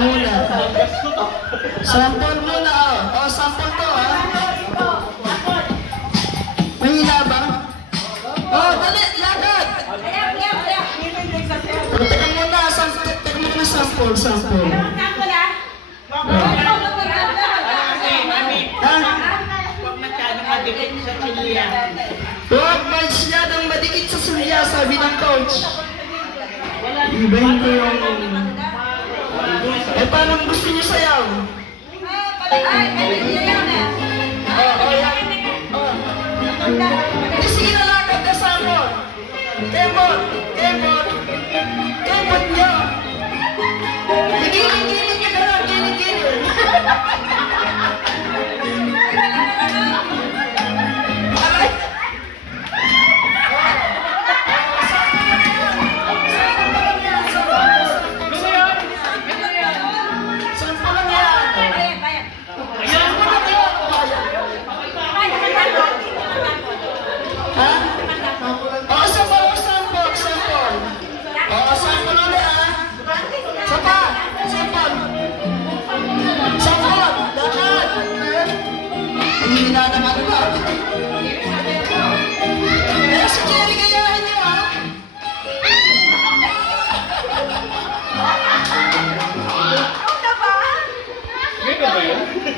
muna. Sample muna, oh. Sample to, ha? May hila ba? Oh, dali, lagad! Teka muna, sample. Huwag masyadong madikit sa sulya, sabi ng coach. Ibahin ko yung... Eh, paano gusto niyo sayaw? Sige na lakad na sample. Kembot niyo. Gilid niyo gano'n, gilid.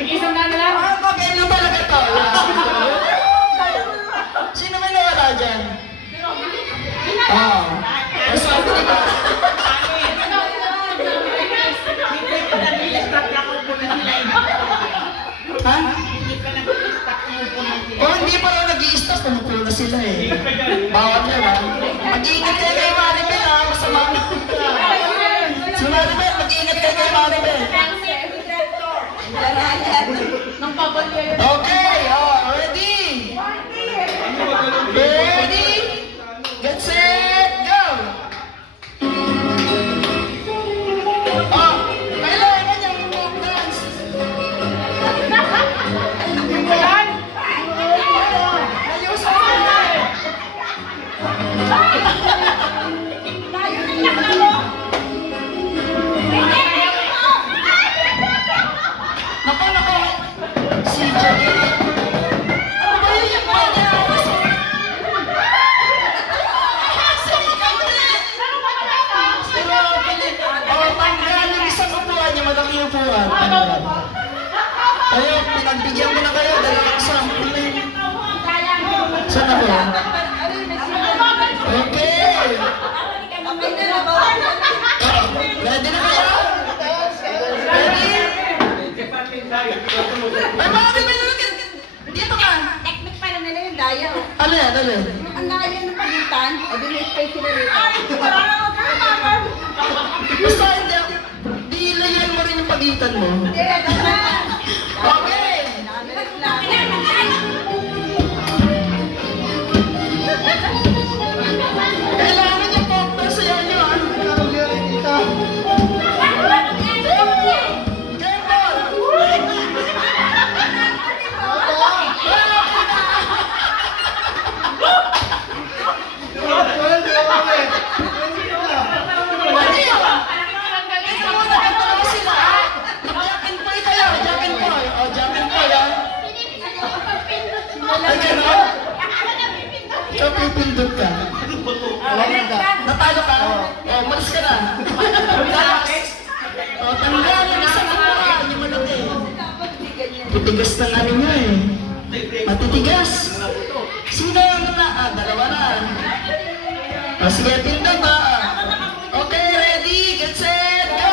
Isang na lang. Okay, ano talaga to? Sino may nawala dyan? Sabi nito. Ha? Hindi pa rin nag-i-stop. Pumupulo na sila eh. Bawat yan ha. Mag-iingat kayo kay Maribel ha. Masama na. Si Maribel, mag-iingat kayo kay Maribel. Okay, ready? Ready? Get set, go! Kailangan niyang move dance. Ayusin mo. Nako. Si Joey. Malaki yung puwan. Kaya, pinagbigyan ko na kayo. Dalawang sample eh. Saan ako? Okay. Ready na kayo? Ready? Ay, bakit may nalagyan? Dito ka. Teknik pa lang nila yung daya. Ano yan? Ang daya ng pagitan. O, din-spray sila rito. Basta hindi ako. Dilayan mo rin yung pagitan mo. Okay! Kailangan niya po ang saya niyo, ha? Pipindot ka. Natalo ka? Malis ka na. Tanggalin na sa mga yung malaki. Titigas na nga ninyo eh. Matitigas. Sino yung dalawa na. Sige, pindot ha. Okay, ready, get set, go!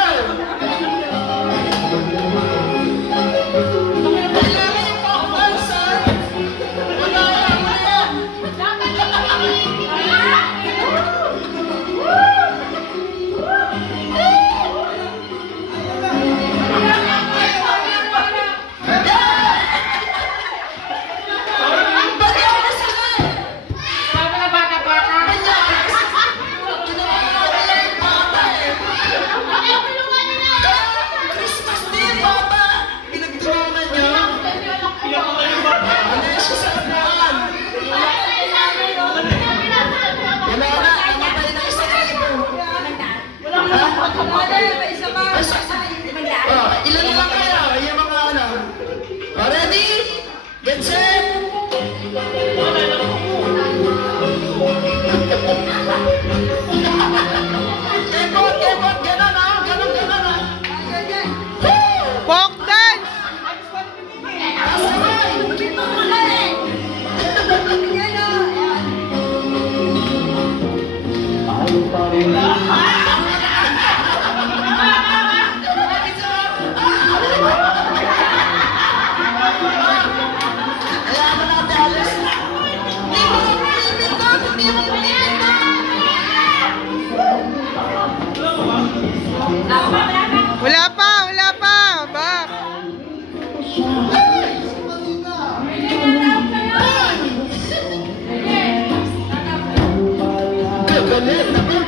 Magalit naman.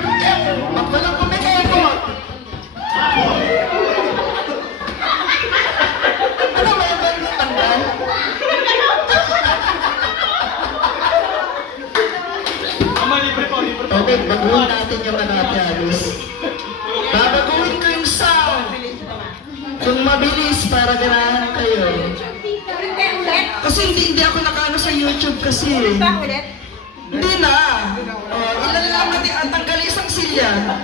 Magwalang kumikikot. Ano ba yung bagong tanggal? Okay, baguhin natin yung Ate Alice. Babaguhin ko yung sound. Kung mabilis para ganahan kayo. Kasi hindi ako nakano sa YouTube kasi. Hindi na. Ilan lang natin ang tanggal isang silya.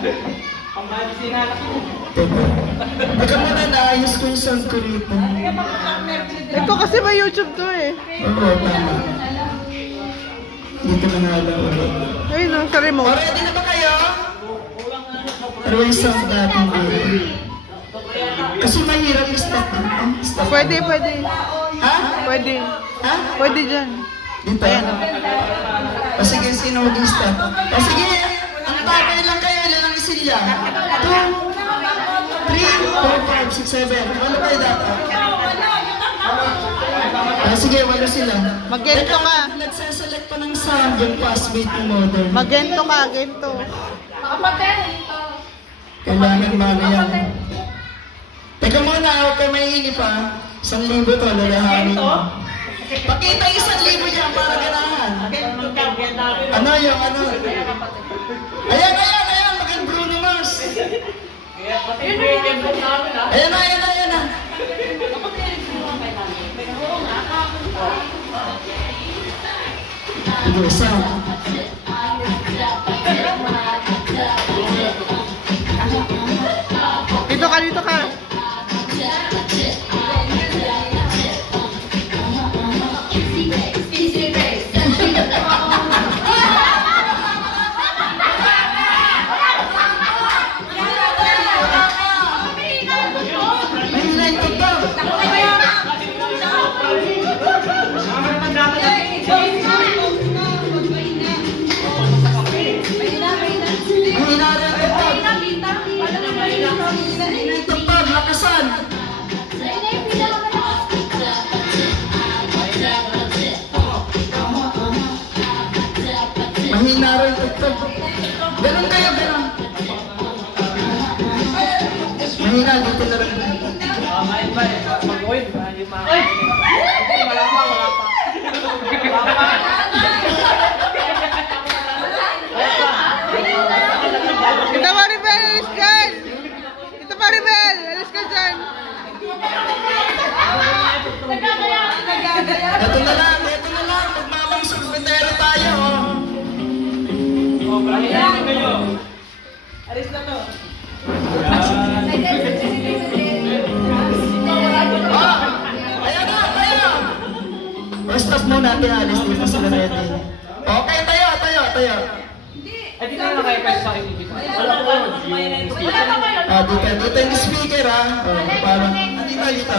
Teka muna, naayos ko yung sound ko rito. Ito kasi ba YouTube to eh. Oo, tama. Dito na nga lang ulit. Ayun o, sa remote. Ready na ba kayo? Ano yung sound natin dito? Kasi mahirap yung stop. Pwede. Ha? Pwede. Ha? Pwede dyan. Dito? O sige, sino mag-stop? O sige, ang tabay lang kayo, ilan ang isilya? 2, 3, 4, 5, 6, 7. Wala kayo data? Sige, wala sila. Magento ka. Nagsaselect pa ng sound yung passmate ng model. Magento ka, gento. Kailangan mana yan. Teka muna, huwag kayo mahihingi pa. 1,000 to, lalahanin mo. Pakita yung 1,000 niya para ganahan. Ano yung ano? Ayan, maging Bruno Mars. Ayan na. Sige, sound. Dito ka. Mahina rin ito. Ganun kayo, ganun. Mahina, dito na rin. Ito Maribel, alis dyan. Ito Maribel, alis ka dyan. Ito na lang. Magmamangsog bendera tayo. Alis na to. Ayan. Stop muna natin, alis dito sila ready. Okay, tayo. Dito na kayo kasi sa akin dito. Wala po yun. Dito yung speaker ha. Parang, dito.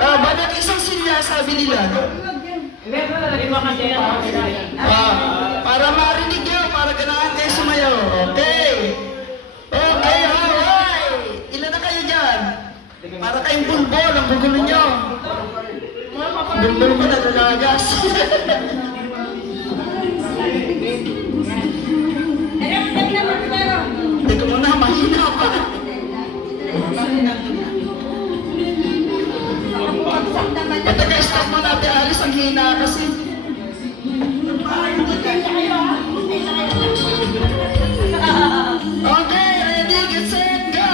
Banat isang silya, sabi nila. Para marinig nyo, para ganahan kayo sumayaw. Okay, alright. Ilan na kayo dyan? Para kayong bulbol, ang gugulo nyo. Bulbol ko na nalagas. Hindi ko muna, mahina pa. Stop mo natin, alis ang hina kasi. Okay, ready, get set, go!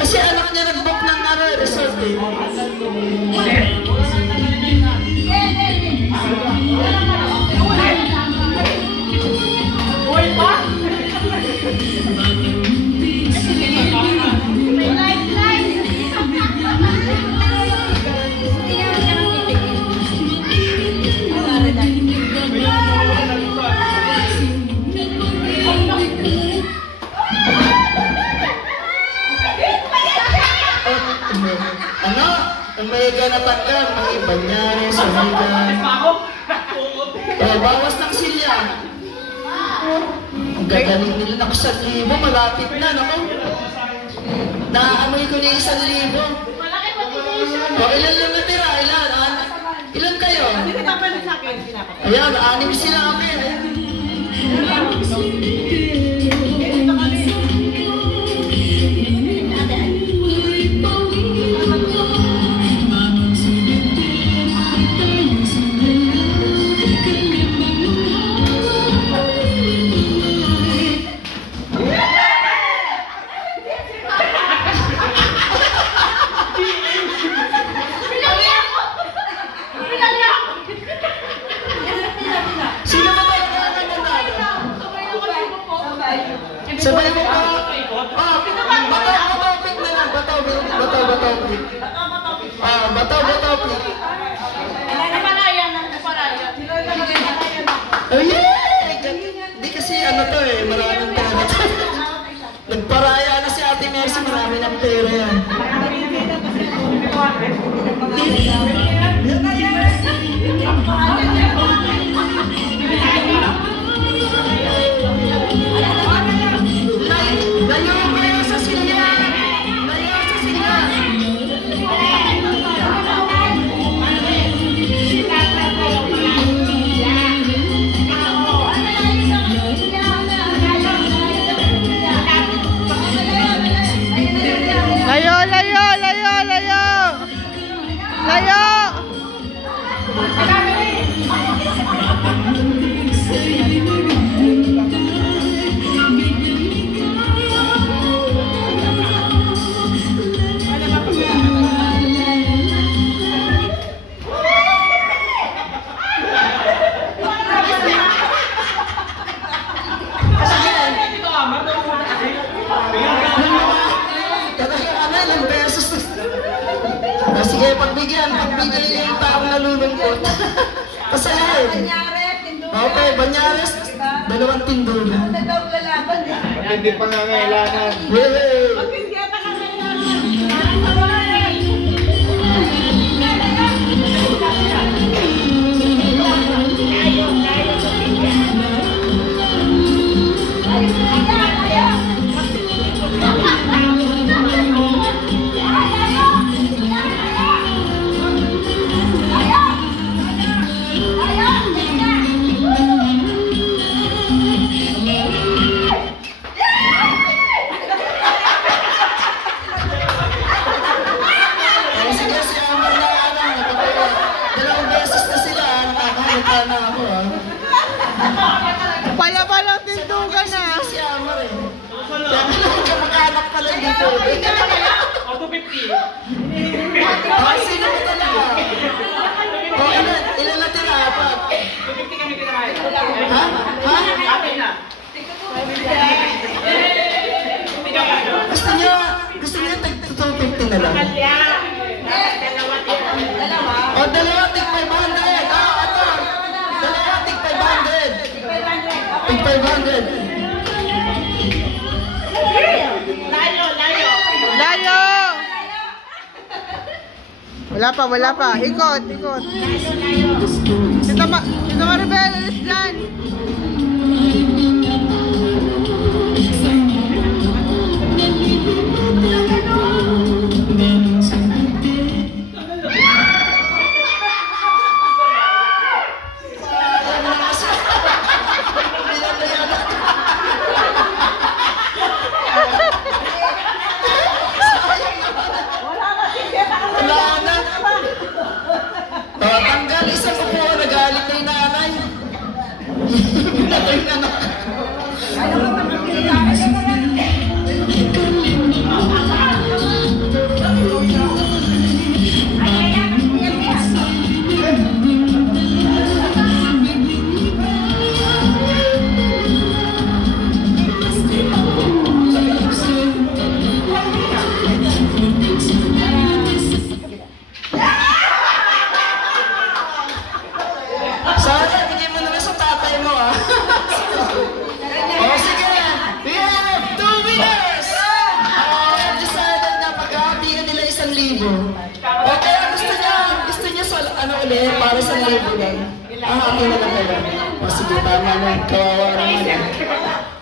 Kasi anak niya nag-book ano, result eh. Uy pa! Ano? Omega na tanggal, mga iba niya rin sa Omega. Bawas ng silya. Ang gagaling nila na 1,000, malapit na, naku. Naaamoy ko na 1,000. O, ilan lang natira? Ilan? Ilan kayo? Ayan, 6 sila kami. Sino ba tayo na nanalo? Sabay mo ka? Bataw pick na lang. Bataw pick. Bataw pick. Oh yeah! Hindi kasi ano to eh, maraming pera to. Nagparaya na si Ate Mercy, marami ng pera yan. Layo sa silya! Sige, pagbigyan yung taong nalulungkot. Kasi okay, Banyares, 2 tindog. Hindi pa nangailangan. Pala-pala tindugan na. Si Amar eh. Kamag-anak pala dito. Auto 50. Sino mo talaga? Ilan na tira? 250 kami kinakain. Ha? Atin na. Gusto niyo tag-250 na lang? O, dalawa, tig 500. Ito. Dalawa, tig 500. Tig 500. Layo! Wala pa. Ikot. Ito Maribel, alis dyan. Tanggal, isang upo, nagalit na yung nanay. Hindi, para sa live lang. Okay na lang kayo. O sige, tama na. Kawawa naman yan.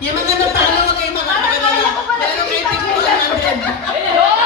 Yung mga natalo, huwag kayong makakagala. Meron kayo 100.